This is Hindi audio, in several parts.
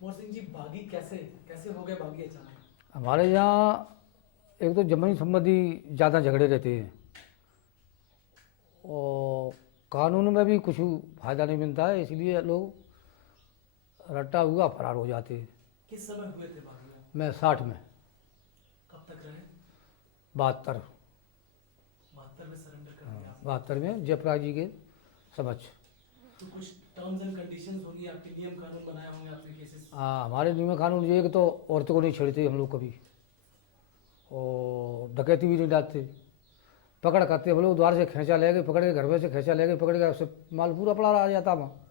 मोहन सिंह जी, बागी कैसे कैसे हो गए बागी अचानक? हमारे यहाँ एक तो जमीन संबंधी ज़्यादा झगड़े रहते हैं और कानून में भी कुछ फायदा नहीं मिलता है, इसलिए लोग रट्टा हुआ फरार हो जाते हैं। किस समय हुए थे बागी आप? मैं 60 में, कब तक रहे? 72 72 में सरेंडर कर दिया आपने। 72 में जयप्रकाश जी के समक्ष। तो कुछ टर्म्स एंड कंडीशंस होंगी आपके, नियम कानून बनाए होंगे आपने केसेस। हाँ, हमारे नियम कानून ये है कि तो औरतों को नहीं छेड़ते हम लोग कभी, और डकैती भी नहीं डालते। पकड़ करते हम लोग, द्वार से खींचा ले गए, पकड़ के घर में से खींचा ले गए, पकड़ के उससे माल पूरा पड़ा रह जाता वहाँ।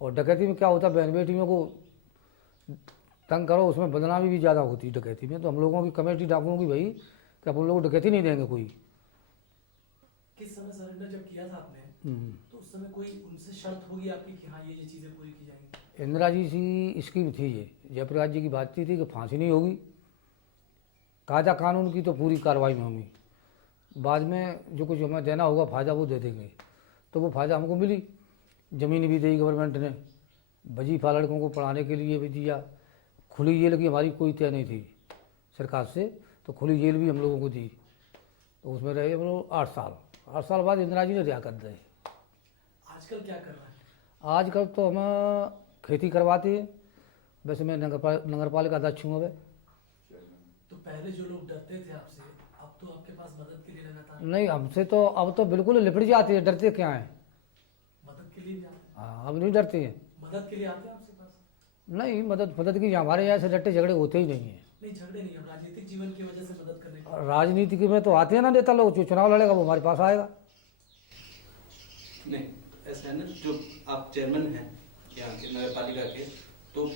और डकैती में क्या होता है, बहन बेटियों को तंग करो, उसमें बदनामी भी ज़्यादा होती है डकैती में। तो हम लोगों की कमेटी डाकुओं की भाई कि अपन लोग डकैती नहीं देंगे कोई। किस समय सरेंडर जब किया था आपने, तो उस समय कोई उनसे शर्त होगी आपकी कि हाँ ये चीजें पूरी की जाएंगी? इंदिरा जी की स्कीम थी, ये जयप्रकाश जी की बात थी कि फांसी नहीं होगी, कायदा कानून की तो पूरी कार्रवाई में होंगी, बाद में जो कुछ हमें देना होगा फ़ायदा वो दे देंगे। तो वो फ़ायदा हमको मिली, ज़मीन भी दी गवर्नमेंट ने, वजीफा लड़कों को पढ़ाने के लिए भी दिया, खुली जेल की हमारी कोई तय नहीं थी सरकार से, तो खुली जेल भी हम लोगों को दी। तो उसमें रहे हम लोग 8 साल बाद इंदिरा जी ने रिहा कर दिए। आजकल क्या कर रहा है? आजकल तो हम खेती करवाते हैं। वैसे मैं नगर पालिका अध्यक्ष हूँ। अब तो पहले जो लोग डरते थे आपसे, अब तो आपके पास मदद के लिए लगातार। नहीं, हमसे तो अब तो बिल्कुल लिपट जाते हैं, डरते क्या हैं। मदद के लिए भी आते हैं? हाँ, अब नहीं डरते हैं। मदद के लिए आते हैं आपके पास? नहीं, मदद की हमारे यहाँ से डटे झगड़े होते ही नहीं हैं। नहीं, झगड़े नहीं, अब राजनीतिक जीवन की वजह से मदद करने के। राजनीति में तो आते हैं ना नेता लोग, जो चुनाव लड़ेगा वो हमारे पास आएगा। नहीं, ऐसा है ना, जो आप चेयरमैन हैं यहाँ के नगर पालिका के, तो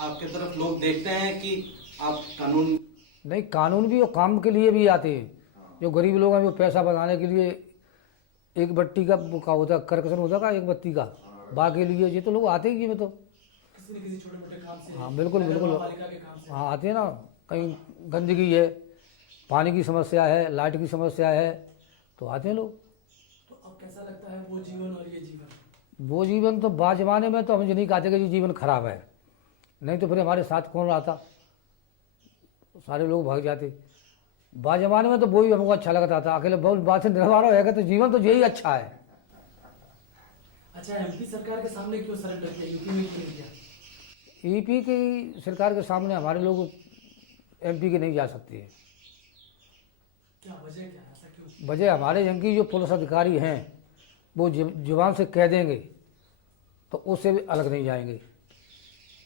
आपके तरफ लोग देखते हैं कि आप कानून नहीं, कानून भी और काम के लिए भी आते हैं। जो गरीब लोग हैं वो पैसा बनाने के लिए, एक बत्ती का वो का होता करकसन होता का, एक बत्ती का बा के लिए, ये तो लोग आते ही में तो। किसी न किसी छोटे मोटे काम से। हाँ, बिल्कुल बिल्कुल। पालिका के काम से। हाँ, आते हैं ना। कहीं गंदगी है, पानी की समस्या है, लाइट की समस्या है, तो आते हैं लोग। तो अब कैसा लगता है वो जीवन और ये जीवन? वो जीवन तो बाजमाने में तो हम ये नहीं कहते कि ये जीवन खराब है, नहीं तो फिर हमारे साथ कौन रहता, सारे लोग भाग जाते। बाजमाने में तो वही हमको अच्छा लगता था, अकेले बहुत बात से निर्भर रहेगा तो जीवन तो यही अच्छा है। अच्छा, एमपी सरकार के सामने क्यों सरेंडर किया, यूपी में क्यों नहीं किया? ईपी की सरकार के सामने हमारे लोग एमपी के नहीं जा सकते हैं। क्या वजह, क्या ऐसा क्यों? वजह हमारे यहाँ की जो पुलिस अधिकारी हैं वो जुबान से कह देंगे तो उससे भी अलग नहीं जाएंगे,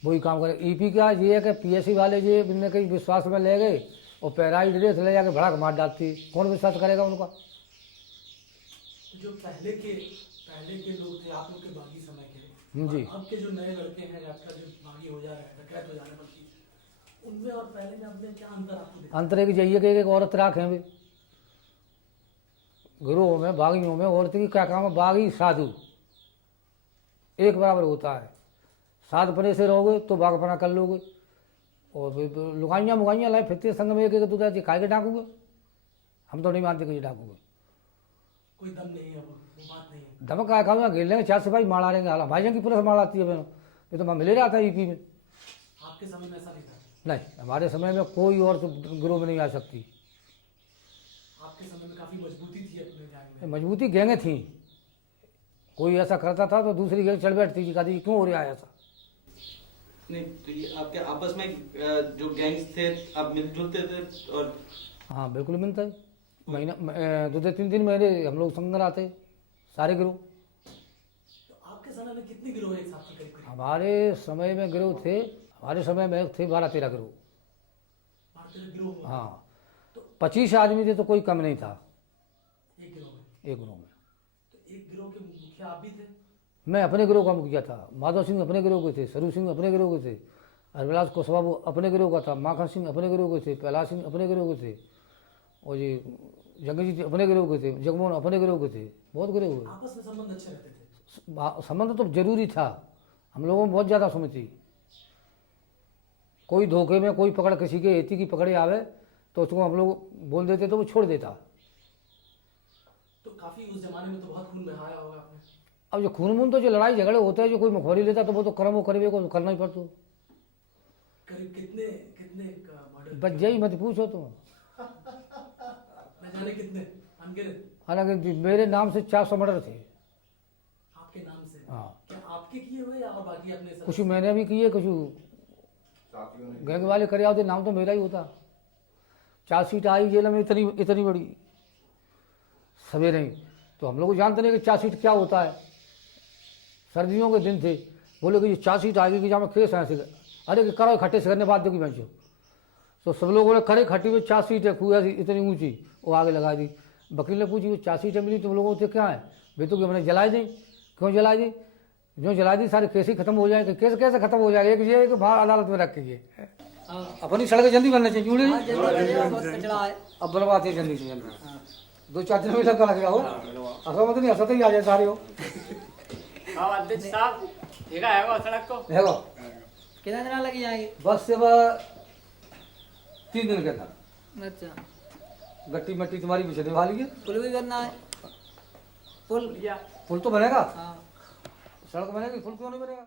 वही काम करें। ईपी का ये है कि पीएससी वाले ये इनने कहीं विश्वास में ले गए और पैराई ड्रेस ले जाके भड़क मार डालती, कौन विश्वास करेगा उनका। तो जो पहले के लोग थे, आप लोग के बागी समय के, जी। अब के जो नए लड़के हैं, आपका जो बागी हो जा रहा है, डकैत हो जाने बल्कि, उनमें और पहले में अपने क्या अंतर आपको दिखता अंतर एक चाहिए कि एक औरत राख है। गुरुओं में बागियों में औरत की क्या काम है, बागी साधु एक बराबर होता है। साधपने से रहोगे तो बागपना कर लोगे, और फिर लुगाइयाँ मुगाइयाँ लाए फिरते संग में एक एक दूसरा जी खाए के डाकूंगे, हम तो नहीं मानते कि ये डाकूंगे। कोई दम नहीं है, वो बात नहीं है। धमक आया खाऊंगा, घेर लेंगे, 4 सिपाही मार आएंगे। हाल भाईजान की पुलिस मार आती है, ये तो मैं मिले रहा था ईपी में। आपके समय में ऐसा नहीं था? नहीं, हमारे समय में कोई और तो गिरोह में नहीं आ सकती। आपके समय में काफी मजबूती थी अपने गैंग में। मजबूती गैंगे थी, कोई ऐसा करता था तो दूसरी गैंग चढ़ बैठती थी, कहती क्यों हो रहा है ऐसा। नहीं, तो ये आपके आपस में जो गैंग्स थे आप मिलजुलते थे? और हाँ, बिल्कुल मिलता है। महीना 2-3 महीने हम लोग संग आते सारे गिरोह। तो आपके समय में कितने गिरोह एक साथ थे करीब करीब? हमारे समय में गिरोह थे, हमारे समय में थे 12-13 गिरोह। 12-13 गिरोह हुआ? हाँ, तो 25 आदमी थे तो कोई कम नहीं था एक गिरोह में? एक गिरोह में। तो एक गिरोह के मुखिया आप भी थे? मैं अपने गिरोह का मुखिया था, माधव सिंह अपने गिरोह के थे, सरू सिंह अपने गिरोह के थे, हरविलास कुशवाहा वो अपने गिरोह का था, माखन सिंह अपने गिरोह के थे, कैलाश सिंह अपने गिरोह के थे, और ये जंगी जी अपने गिरोह के थे, जगमोहन अपने गिरोह के थे, बहुत गिरोह हुए। आपस में संबंध अच्छे रहते थे? संबंध तो जरूरी था, हम लोगों में बहुत ज़्यादा समझ थी। कोई धोखे में कोई पकड़ किसी के एती की पकड़े आवे तो उसको हम लोग बोल देते तो वो छोड़ देता। तो काफी उस जमाने में तो बहुत खून बहाया होगा आपने? अब जो खून मून तो जो लड़ाई झगड़े होते हैं, जो कोई मखौरी लेता तो वो तो कर्म वो करे को करना ही पड़ता। करीब कितने कितने मर्डर बच जाई मत पूछो तुम। न जाने कितने अनगिनत? हालांकि मेरे नाम से 400 मर्डर थे। आपके नाम से? हाँ। क्या आपके किए हुए या और बाकी अपने सब? कुछ मैंने भी किए, कुछ गैंग वाले करे होते, नाम तो मेरा ही होता। 4 सीट आई जेल में, इतनी इतनी बड़ी सवेरे ही। तो हम लोग जानते नहीं कि 4 सीट क्या होता है। सर्दियों के दिन थे, बोले कि ये 4 सीट आ गई कि जहाँ में केस ऐसे। अरे कि करो इकट्ठे से करने बाद देखी बेंचो। तो सब लोगों ने करे खट्टी में 4 सीटें खुआ थी इतनी ऊंची, वो आगे लगा दी। वकील ने पूछी 4 सीटें मिली तुम लोगों से क्या है? वे तो कि हमने जलाई दी। क्यों जलाई दी? जो जला दी सारे केस ही खत्म हो जाएंगे। केस कैसे खत्म हो जाएगा? एक ये कि बाहर अदालत में रख के अपनी सड़कें जल्दी बनना चाहिए। जुड़े अब बनवाते जल्दी से जल्दी। 2-4 दिन में लगा लग जाओ। असो मत नहीं, असत ही आ जाए सारे हो। अध्यक्ष साहब देखा है सड़क को? देखो कितना दिन लग जाएंगे? बस से वह 3 दिन के अंदर अच्छा। गट्टी मट्टी तुम्हारी बिछने वाली है। पुल भी करना है? पुल पुल तो बनेगा, हाँ। सड़क बनेगी, पुल क्यों नहीं बनेगा?